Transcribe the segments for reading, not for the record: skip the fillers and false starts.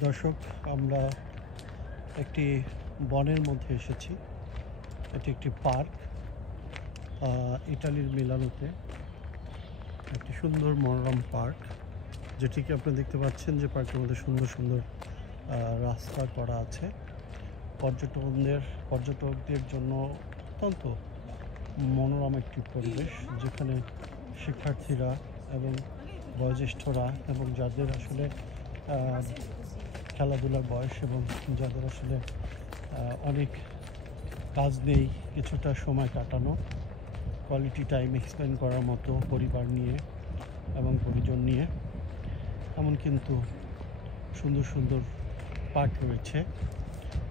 দর্শক, আমরা একটি বনের মধ্যে এসেছি। এটি একটি পার্ক, ইটালির মিলানোতে একটি সুন্দর মনোরম পার্ক, যেটিকে আপনি দেখতে পাচ্ছেন যে পার্কের মধ্যে সুন্দর সুন্দর রাস্তা করা আছে। পর্যটকদের জন্য অত্যন্ত মনোরম একটি পরিবেশ, যেখানে শিক্ষার্থীরা এবং বয়োজ্যেষ্ঠরা এবং যাদের আসলে খেলাধুলার বয়স এবং যাদের আসলে অনেক কাজ নেই, কিছুটা সময় কাটানো, কোয়ালিটি টাইম এক্সপ্লেন করার মতো পরিবার নিয়ে এবং পরিজন নিয়ে এমন কিন্তু সুন্দর সুন্দর পার্ক রয়েছে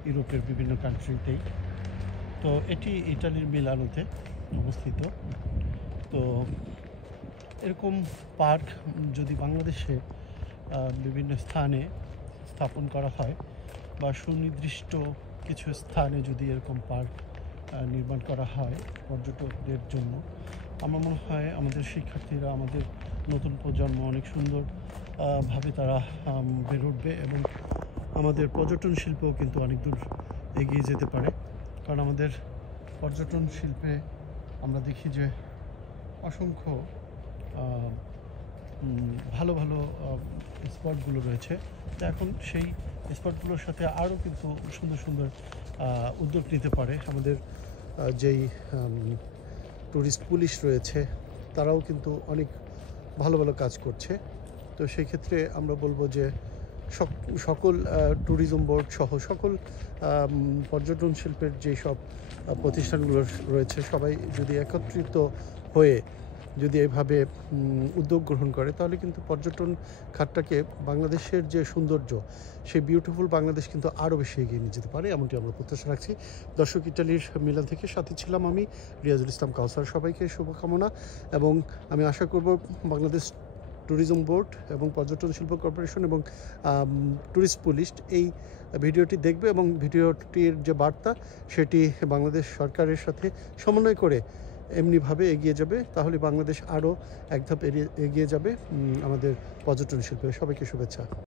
ইউরোপের বিভিন্ন কান্ট্রিতেই। তো এটি ইটালির মিলানোতে অবস্থিত। তো এরকম পার্ক যদি বাংলাদেশে বিভিন্ন স্থানে স্থাপন করা হয় বা সুনির্দিষ্ট কিছু স্থানে যদি এরকম পার্ক নির্মাণ করা হয় পর্যটকদের জন্য, আমার মনে হয় আমাদের শিক্ষার্থীরা, আমাদের নতুন প্রজন্ম অনেক সুন্দর ভাবে তারা বের উঠবে এবং আমাদের পর্যটন শিল্পও কিন্তু অনেক দূর এগিয়ে যেতে পারে। কারণ আমাদের পর্যটন শিল্পে আমরা দেখি যে অসংখ্য ভালো ভালো স্পটগুলো রয়েছে। তো এখন সেই স্পটগুলোর সাথে আরও কিন্তু সুন্দর সুন্দর উদ্যোগ নিতে পারে আমাদের যেই ট্যুরিস্ট পুলিশ রয়েছে, তারাও কিন্তু অনেক ভালো ভালো কাজ করছে। তো সেই ক্ষেত্রে আমরা বলবো যে সকল ট্যুরিজম বোর্ড সহ সকল পর্যটন শিল্পের যেই সব প্রতিষ্ঠানগুলো রয়েছে, সবাই যদি একত্রিত হয়ে যদি এভাবে উদ্যোগ গ্রহণ করে, তাহলে কিন্তু পর্যটন খাতটাকে, বাংলাদেশের যে সৌন্দর্য, সেই বিউটিফুল বাংলাদেশ কিন্তু আরও বেশি এগিয়ে নিয়ে যেতে পারে, এমনটি আমরা প্রত্যাশা রাখছি। দর্শক, ইটালির মিলান থেকে সাথে ছিলাম আমি, রিয়াজুল ইসলাম কাউসার। সবাইকে শুভকামনা এবং আমি আশা করব বাংলাদেশ ট্যুরিজম বোর্ড এবং পর্যটন শিল্প কর্পোরেশন এবং ট্যুরিস্ট পুলিশ এই ভিডিওটি দেখবে এবং ভিডিওটির যে বার্তা, সেটি বাংলাদেশ সরকারের সাথে সমন্বয় করে এমনিভাবে এগিয়ে যাবে। তাহলে বাংলাদেশ আরও এক ধাপ এগিয়ে যাবে আমাদের পর্যটন শিল্পে। সবাইকে শুভেচ্ছা।